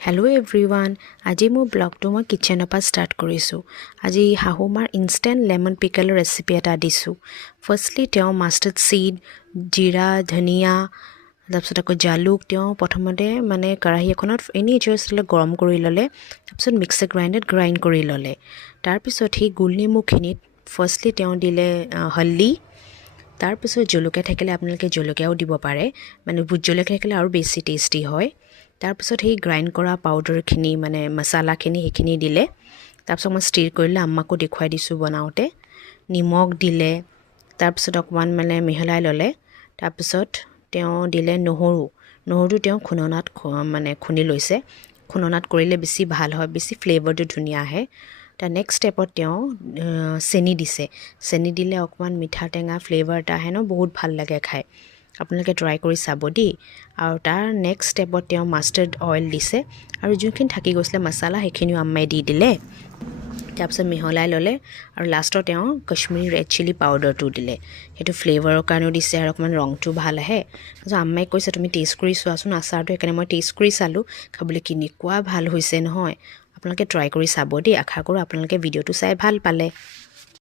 hello' everyone আজি মোৰ ব্লগটো মই কিটচেনৰ পৰা ষ্টাৰ্ট কৰিছোঁ আজি শাহুমাৰ ইনষ্টেণ্ট লেমন পিকলৰ ৰেচিপি এটা দিছোঁ ফাৰ্ষ্টলি তেওঁ মাষ্টাৰ্ড চিড জিৰা ধনিয়া তাৰপিছত আকৌ জালুক তেওঁ প্ৰথমতে মানে কেৰাহী এখনত এনেই জাষ্ট গৰম কৰি ল'লে তাৰপিছত মিক্সাৰ গ্ৰাইণ্ডাৰত গ্ৰাইণ্ড কৰি ল'লে তাৰপিছত সেই গোল নেমুখিনিত ফাৰ্ষ্টলি তেওঁ দিলে হালধি তাৰপিছত জলকীয়া থাকিলে আপোনালোকে জলকীয়াও দিব পাৰে মানে ভোট জলকীয়া থাকিলে আৰু বেছি টেষ্টি হয় তাৰপিছত সেই গ্ৰাইণ্ড কৰা পাউডাৰখিনি মানে মছলাখিনি সেইখিনি দিলে তাৰপিছত মই ষ্টিৰ কৰিলে আম্মাকো দেখুৱাই দিছোঁ বনাওঁতে নিমখ দিলে তাৰপিছত অকণমান মানে মিহলাই ল'লে তাৰপিছত তেওঁ দিলে নহৰুটো তেওঁ খুননাত মানে খুন্দি লৈছে খুননাত কৰিলে বেছি ভাল হয় বেছি ফ্লেভাৰটো ধুনীয়া আহে তাৰ নেক্সট ষ্টেপত তেওঁ চেনি দিছে চেনি দিলে অকণমান মিঠা টেঙা ফ্লেভাৰ এটা আহে ন বহুত ভাল লাগে খাই আপোনালোকে ট্ৰাই কৰি চাব দেই আৰু তাৰ নেক্সট ষ্টেপত তেওঁ মাষ্টাৰ্ড অইল দিছে আৰু যোনখিনি থাকি গৈছিলে মছলা সেইখিনিও আম্মাই দি দিলে তাৰপিছত মিহলাই ল'লে আৰু লাষ্টত তেওঁ কাশ্মীৰী ৰেড চিলি পাউডাৰটো দিলে সেইটো ফ্লেভাৰৰ কাৰণেও দিছে আৰু অকণমান ৰংটো ভাল আহে তাৰপিছত আম্মাই কৈছে তুমি টেষ্ট কৰি চোৱাচোন আচাৰটো সেইকাৰণে মই টেষ্ট কৰি চালোঁ খাবলৈ কেনেকুৱা ভাল হৈছে নহয় আপোনালোকে ট্ৰাই কৰি চাব দেই আশা কৰোঁ আপোনালোকে ভিডিঅ'টো চাই ভাল পালে